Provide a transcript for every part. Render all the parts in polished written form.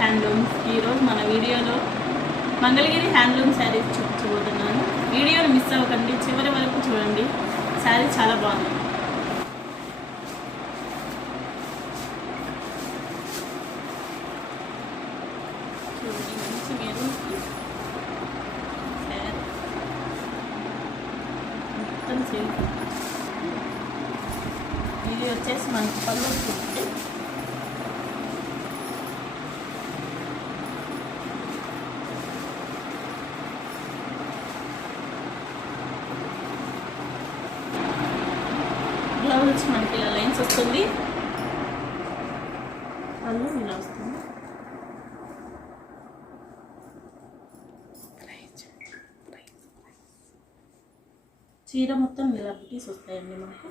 Handlooms. ఈరోజు మన వీడియోలో మంగళగిరి హ్యాండ్లూమ్ శారీస్ చూపించబోతున్నాను. వీడియోని మిస్ అవ్వకండి, చివరి వరకు చూడండి. శారీ చాలా బాగుంది. చూడండి, మంచి మీరు మొత్తం సిల్క్. ఇది వచ్చేసి మనకి పళ్ళు వస్తుంది. బ్లౌజ్ వచ్చి మనకి ఇలా లైన్స్ వస్తుంది, పళ్ళు ఇలా వస్తుంది. చీర మొత్తం ఇలా బుటీస్ వస్తాయండి మనకు.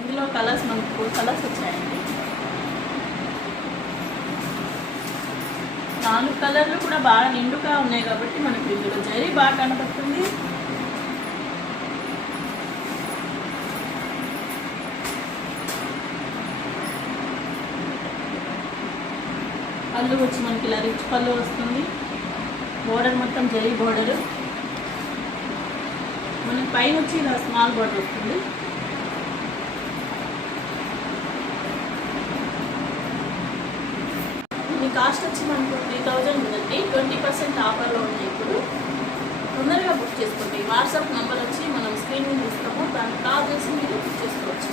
ఇందులో కలర్స్ మనకు 4 కలర్స్ వచ్చాయండి. 4 కలర్లు కూడా బాగా నిండుగా ఉన్నాయి కాబట్టి మనకి ఇందులో జరీ బాగా కనపడుతుంది. పళ్ళు వచ్చి మనకి ఇలా రిచ్ పళ్ళు వస్తుంది. బోర్డర్ మొత్తం జరీ బోర్డరు. మనకి పైన వచ్చి ఇలా స్మాల్ బోర్డర్ వస్తుంది. ఇది కాస్ట్ వచ్చి మనకు 3000 ఉందండి. 20% ఆఫర్లో ఉన్నాయి. ఇప్పుడు తొందరగా బుక్ చేసుకోండి. వాట్సాప్ నెంబర్ వచ్చి మనం స్క్రీన్ మీద ఇస్తాము, దాన్ని కాల్ చేసి మీరు బుక్ చేసుకోవచ్చు.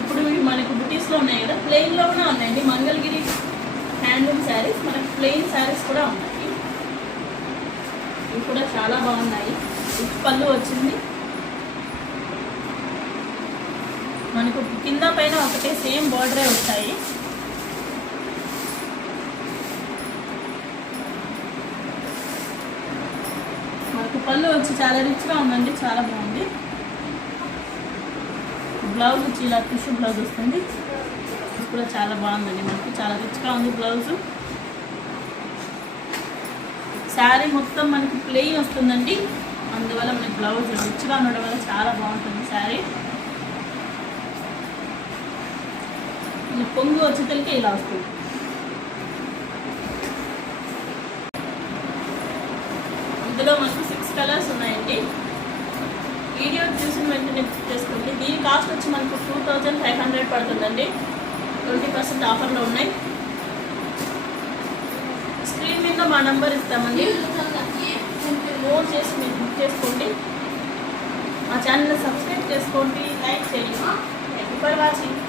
ఇప్పుడు మనకు బుటీస్లో ఉన్నాయి కదా, ప్లెయిన్లో కూడా ఉన్నాయండి. మంగళగిరి హ్యాండ్లూమ్ శారీస్, మనకు ప్లెయిన్ శారీస్ కూడా ఉన్నాయి. ఇవి కూడా చాలా బాగున్నాయి. పళ్ళు వచ్చింది మనకు కింద పైన ఒకటే సేమ్ బార్డరే వస్తాయి. మనకు పళ్ళు వచ్చి చాలా రిచ్గా ఉందండి, చాలా బాగుంది. బ్లౌజ్ వచ్చి ఇలా టిష్యూ బ్లౌజ్ వస్తుంది. ఇది కూడా చాలా బాగుందండి, మనకి చాలా రిచ్గా ఉంది బ్లౌజ్. శారీ మొత్తం మనకి ప్లెయిన్ వస్తుందండి, అందువల్ల మనకి బ్లౌజ్ రిచ్గా ఉండడం వల్ల చాలా బాగుంటుంది శారీ. పొంగు వచ్చేసరికి ఇలా వస్తుంది. ఇందులో మనకు 6 కలర్స్ ఉన్నాయండి. వీడియో చూసిన వెంటనే బుక్ చేసుకోండి. దీని కాస్ట్ వచ్చి మనకు 2500 పడుతుందండి. 20% ఆఫర్లో ఉన్నాయి. స్క్రీన్ మీద మా నంబర్ ఇస్తామండి, ఫోన్ చేసి మీరు బుక్ చేసుకోండి. మా ఛానల్ని సబ్స్క్రైబ్ చేసుకోండి, లైక్ చేయండి. Thank you for watching.